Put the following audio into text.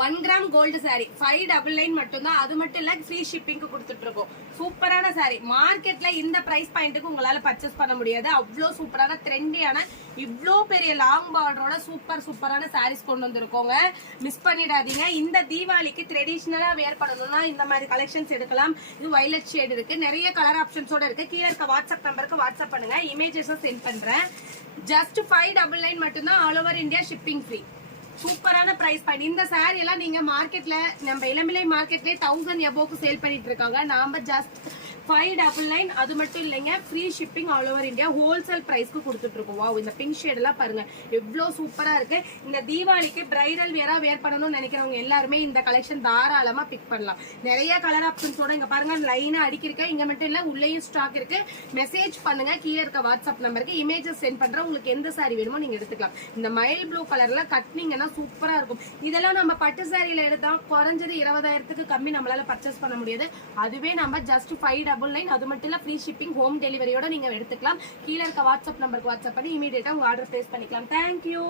1 gram gold sorry 599 மட்டும் தான். அது மட்டும் இல்ல ஃப்ரீ ஷிப்பிங்க்கு கொடுத்துட்டு இருக்கோம். சூப்பரான சாரி. மார்க்கெட்ல இந்த பிரைஸ் பாயிண்ட்டுக்கு உங்களால பர்ச்சேஸ் பண்ண முடியாது. அவ்வளோ சூப்பரான ட்ரெண்டியான இவ்வளோ பெரிய லாங் பார்டரோட சூப்பரான சாரீஸ் கொண்டு வந்திருக்கோங்க. மிஸ் பண்ணிடாதீங்க. இந்த தீபாவளிக்கு ட்ரெடிஷ்னலா வேர் பண்ணணும்னா இந்த மாதிரி கலெக்ஷன்ஸ் எடுக்கலாம். இது வயலட் ஷேட் இருக்கு. நிறைய கலர் ஆப்ஷன்ஸோட இருக்கு. கீழே இருக்க வாட்ஸ்அப் நம்பருக்கு வாட்ஸ்அப் பண்ணுங்க. இமேஜஸ் சென்ட் பண்றேன். ஜஸ்ட் 599 மட்டும் தான். All over India shipping free. சூப்பரான பிரைஸ் பாயிண்ட். இந்த சாரி எல்லாம் நீங்க மார்க்கெட்ல நம்ம இளம்பிள்ளை மார்க்கெட்லயே 1000 எபோக்கு சேல் பண்ணிட்டு இருக்காங்க. நாம ஜஸ்ட் 599. அது மட்டும் இல்லைங்க, free shipping all over India wholesale பிரைஸ்க்கு கொடுத்துட்டு இருக்கோம். வாவ், இந்த பிங்க் ஷேட் எல்லாம் பாருங்க எவ்வளவு சூப்பரா இருக்கு. இந்த தீபாவளிக்கு பிரைடல் வேரா வேர் பண்ணணும்னு நினைக்கிறவங்க எல்லாருமே இந்த கலெக்ஷன் தாராளமா பிக் பண்ணலாம். நிறைய கலர் ஆப்ஷன்ஸோட இங்க பாருங்க லைனா அடிக்கிருக்கேன். இங்க மட்டும் இல்ல, உள்ளேயும் ஸ்டாக் இருக்கு. மெசேஜ் பண்ணுங்க. கீழே இருக்க வாட்ஸ்அப் நம்பருக்கு இமேஜஸ் சென்ட் பண்றேன். உங்களுக்கு எந்த சாரி வேணுமோ நீங்க எடுத்துக்கலாம். இந்த மயில் ப்ளூ கலர்ல கட்டினீங்கன்னா சூப்பரா இருக்கும். இதெல்லாம் நம்ம பட்டு சாரியில எடுத்தா குறைஞ்சது 20,000க்கு கம்மி நம்மளால பர்ச்சேஸ் பண்ண முடியாது. அதுவே நம்ம ஜஸ்ட் 599. அது மட்டும் இல்ல, ஃப்ரீ ஷிப்பிங் ஹோம் டெலிவரியோட நீங்க எடுத்துக்கலாம். கீழே இருக்க வாட்ஸ்அப் நம்பருக்கு வாட்ஸ்அப் பண்ணி இமீடியட்டா உங்க ஆர்டர் பிளேஸ் பண்ணிக்கலாம். தேங்க்யூ.